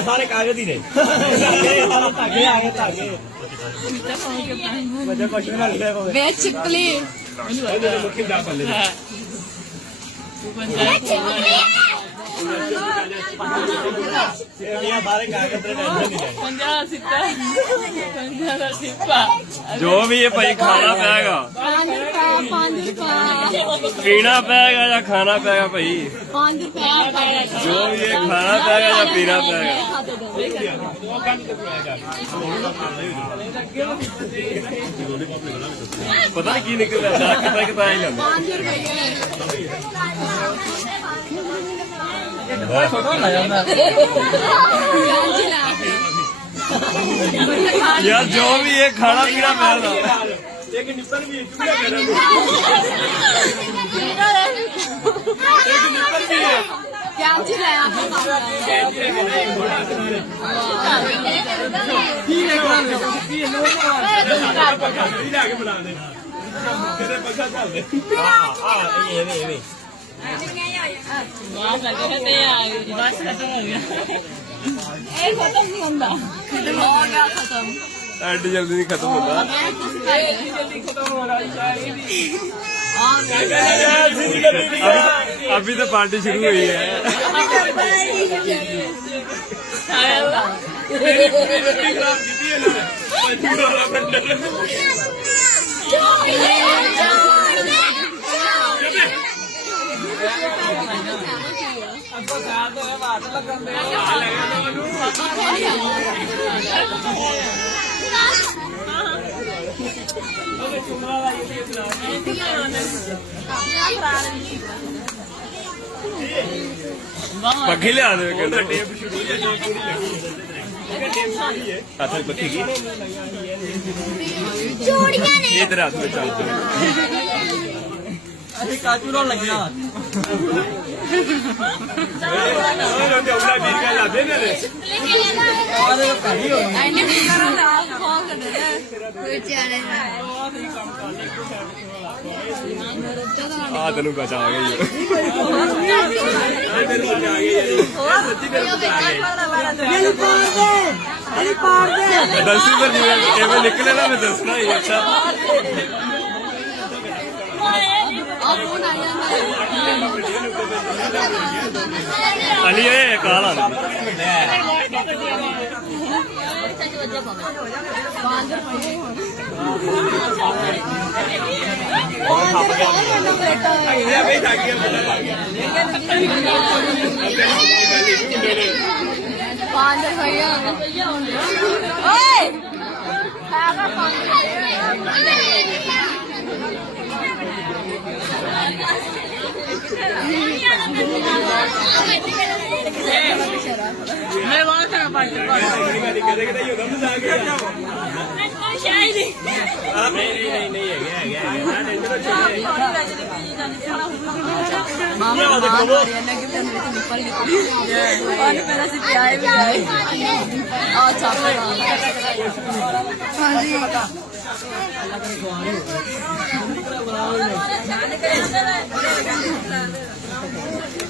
सारे कागज ही नहीं चिपकली जो भी है भाई खाना पेगा पीना पेगा या खाना पेगा भाई जो भी है खाना पेगा या पीना पेगा पता नहीं की निकल कितना ही लगा यार जो भी है खाना पीना पैदा खत्म नहीं होता खत्म हो गया खत्म एड जल्दी नहीं खत्म होता अभी तो पार्टी शुरू हुई है पखी लिया पखी की ये तेरे हाथ में चलते काजू ना लगना तेन बचा गई दसी पर निकले ना मैं दसना ही अच्छा अली काला मैं वहाँ से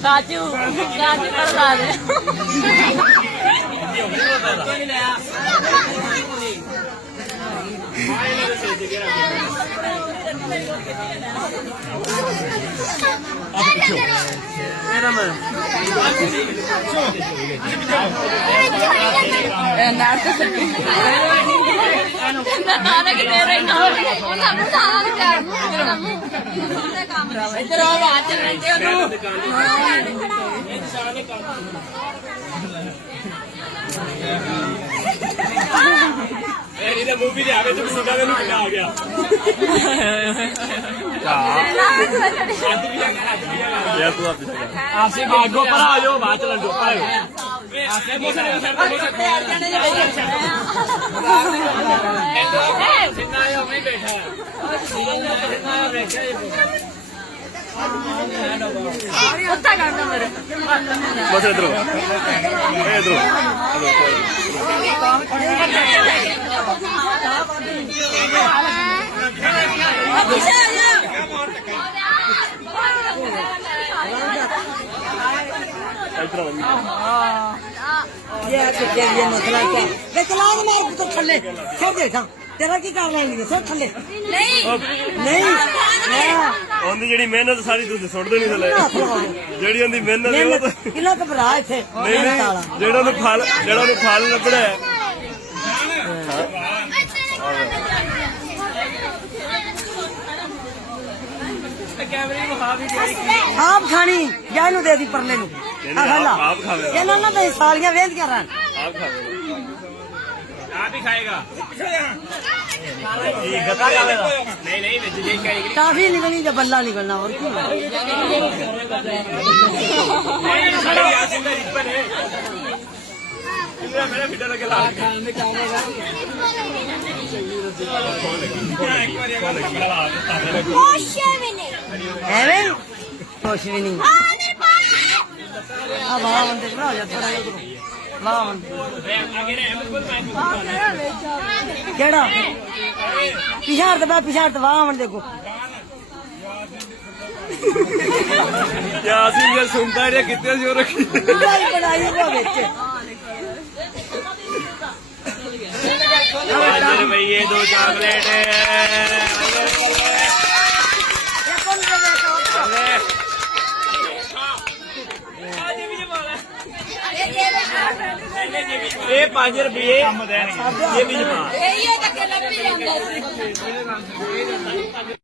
काजू काजू करवा दे मूवी दे आगे तो सीधा मेनू आ गया यार तू आसे आगो पर आयो बात चल दो आयो आसे मोसे सिनायो में बैठा सिनायो बैठा मोसे इधर ਇਧਰੋਂ ये मसला क्या वे चला के मार तो थल्ले सब देखा तेरा की कर लेंगे सब थल्ले नहीं ਉਹਦੀ ਜਿਹੜੀ ਮਿਹਨਤ ਸਾਰੀ ਤੁਸੀਂ ਸੁੱਟ ਦੇਣੀ ਥੱਲੇ ਜਿਹੜੀ ਉਹਦੀ ਮਿਹਨਤ ਹੈ ਉਹ ਤਾਂ ਕਿੰਨਾ ਘਬਰਾ ਇੱਥੇ ਨਹੀਂ ਜਿਹੜਾ ਉਹਨੂੰ ਫਲ ਲੱਭਣਾ ਹੈ ਆਪ ਖਾਣੀ ਜਾਂ ਇਹਨੂੰ ਦੇ ਦੀ ਪਰਲੇ ਨੂੰ ਆ ਖਾ ਆਪ ਖਾਵੇ ਇਹਨਾਂ ਨਾਲ ਤਾਂ ਸਾਲੀਆਂ ਵੇਂਦੀਆਂ ਰਹਿਣ ਆਪ ਖਾਵੇ आप ही खाएगा नहीं नहीं काफी निकलनी जब बल्ला निकलना और क्यों मेरा फिटर लगे ला ਐਵੇਂ ਕੁਛ ਵੀ ਨਹੀਂ ਆ ਵਾਹ ਬੰਦੇ ਭਰਾ ਜਾ ਥੋੜਾ ਜਿਹਾ ਵਾਹ ਬੰਦੇ ਕਿਹੜਾ ਪਿਛਾੜ ਤੇ ਵਾਹ ਬੰਦੇ ਦੇਖੋ ਯਾਸੀਨ ਜੇ ਸੁਣਦਾ ਰਿਹਾ ਕਿੱਥੇ ਜੋ ਰੱਖੀ ਪੂਰੀ ਬਣਾਈ ਉਹ ਵਿੱਚ 5 ਰੁਪਏ 2 ਚਾਕਲੇਟ ये 5 रुपये ये भी जमा ਇਹ ਤਾਂ ਕਿ ਲੱਭੀ ਜਾਂਦਾ ਸੀ